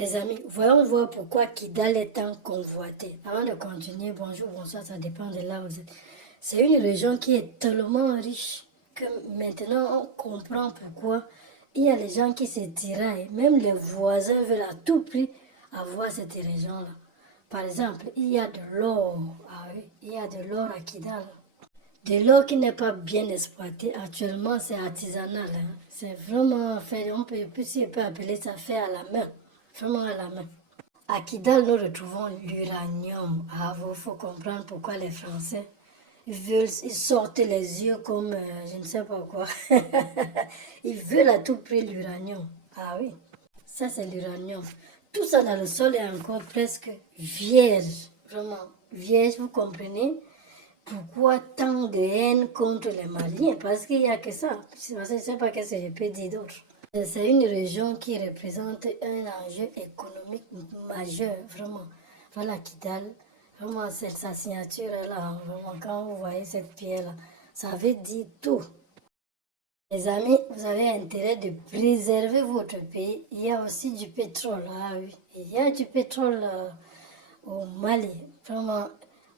Les amis, voyons voir pourquoi Kidal est tant convoité. Avant de continuer, bonjour, bonsoir, ça dépend de là où vous êtes. C'est une région qui est tellement riche que maintenant on comprend pourquoi il y a les gens qui se tiraillent. Même les voisins veulent à tout prix avoir cette région-là. Par exemple, il y a de l'or. Ah oui, il y a de l'or à Kidal. De l'or qui n'est pas bien exploité. Actuellement, c'est artisanal. C'est vraiment fait, on peut appeler ça fait à la main. Vraiment à la main. À Kidal, nous retrouvons l'uranium. Ah, il faut comprendre pourquoi les Français ils sortent les yeux comme je ne sais pas quoi. Ils veulent à tout prix l'uranium. Ah oui, ça c'est l'uranium. Tout ça dans le sol est encore presque vierge. Vraiment vierge, vous comprenez? Pourquoi tant de haine contre les Maliens? Parce qu'il n'y a que ça. Je ne sais pas ce que je peux dire d'autre. C'est une région qui représente un enjeu économique majeur, vraiment. Voilà Kidal, vraiment c'est sa signature là, vraiment quand vous voyez cette pierre-là, ça veut dire tout. Les amis, vous avez intérêt de préserver votre pays. Il y a aussi du pétrole, ah oui, il y a du pétrole au Mali. Vraiment,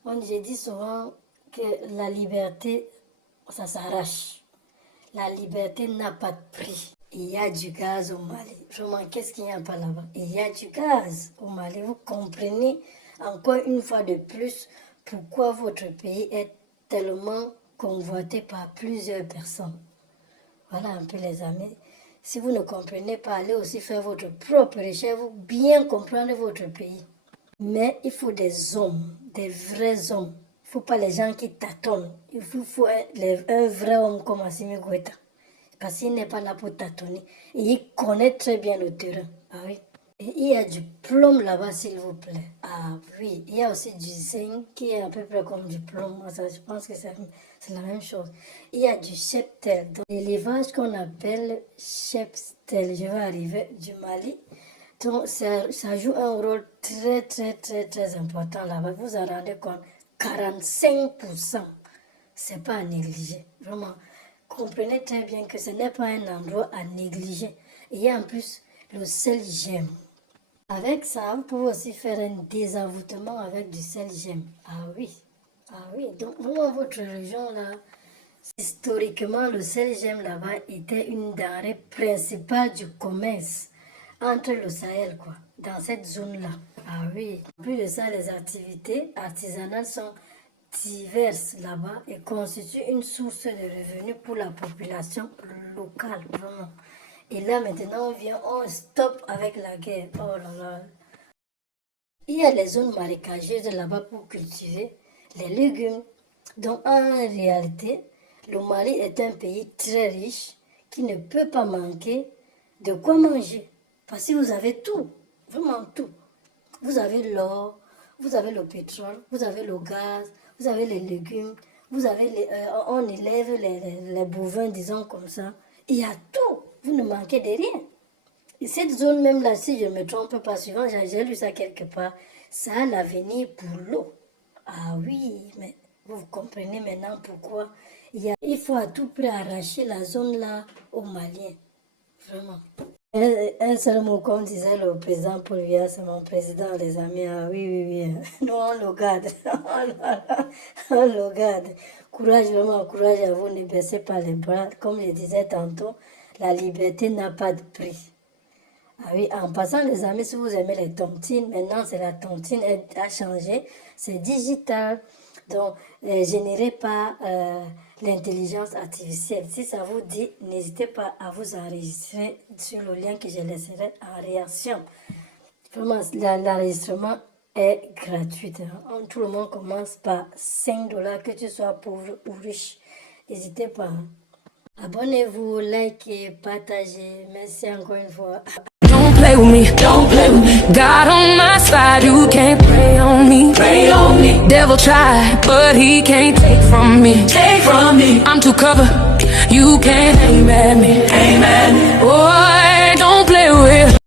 je dis souvent que la liberté, ça s'arrache. La liberté n'a pas de prix. Il y a du gaz au Mali. Vraiment, qu'est-ce qu'il n'y a pas là-bas? Il y a du gaz au Mali. Vous comprenez encore une fois de plus pourquoi votre pays est tellement convoité par plusieurs personnes. Voilà un peu les amis. Si vous ne comprenez pas, allez aussi faire votre propre recherche, vous bien comprendre votre pays. Mais il faut des hommes, des vrais hommes. Il ne faut pas les gens qui tâtonnent. Il faut un vrai homme comme Assimi Goïta. Parce qu'il n'est pas là pour tâtonner. Et il connaît très bien le terrain. Ah oui. Et il y a du plomb là-bas, s'il vous plaît. Ah oui. Il y a aussi du zinc qui est à peu près comme du plomb. Ça, je pense que c'est la même chose. Il y a du cheptel. Donc, l'élevage qu'on appelle cheptel, je vais arriver du Mali. Donc, ça joue un rôle très, très, très, très important là-bas. Vous vous en rendez compte. 45%. C'est pas à négliger. Vraiment. Comprenez très bien que ce n'est pas un endroit à négliger. Il y a en plus le sel gemme. Avec ça, vous pouvez aussi faire un désenvoûtement avec du sel gemme. Ah oui, ah oui. Donc, dans votre région là, historiquement, le sel gemme là-bas était une denrée principale du commerce entre le Sahel, quoi, dans cette zone-là. Ah oui. En plus de ça, les activités artisanales sont diverses là-bas et constituent une source de revenus pour la population locale, vraiment. Et là, maintenant, on stoppe avec la guerre. Oh là là. Il y a les zones marécageuses là-bas pour cultiver les légumes. Donc, en réalité, le Mali est un pays très riche qui ne peut pas manquer de quoi manger. Parce que vous avez tout, vraiment tout. Vous avez l'or, vous avez le pétrole, vous avez le gaz, vous avez les légumes, vous avez on élève les bovins, disons comme ça. Il y a tout, vous ne manquez de rien. Et cette zone même là, si je ne me trompe pas, souvent j'ai lu ça quelque part, ça a l'avenir pour l'eau. Ah oui, mais vous comprenez maintenant pourquoi il faut à tout prix arracher la zone là aux Maliens. Vraiment. Un seul mot, comme disait le président Paul Biya, c'est mon président, les amis. Ah, oui, oui, oui. Nous, on le garde. On le garde. Courage, vraiment, courage à vous, ne baissez pas les bras. Comme je disais tantôt, la liberté n'a pas de prix. Ah oui, en passant, les amis, si vous aimez les tontines, maintenant, c'est la tontine a changé. C'est digital. Donc, généré par l'intelligence artificielle. Si ça vous dit, n'hésitez pas à vous enregistrer sur le lien que je laisserai en réaction. Vraiment, l'enregistrement est gratuit. Hein. Tout le monde commence par 5 $, que tu sois pauvre ou riche. N'hésitez pas. Hein. Abonnez-vous, likez, partagez. Merci encore une fois. Don't play with me, don't play with me. God on my side, you can't pray on me. Pray on me. Devil try, but he can't take from me. Take from me. I'm too covered, you can't aim at me. Aim at me. Oh.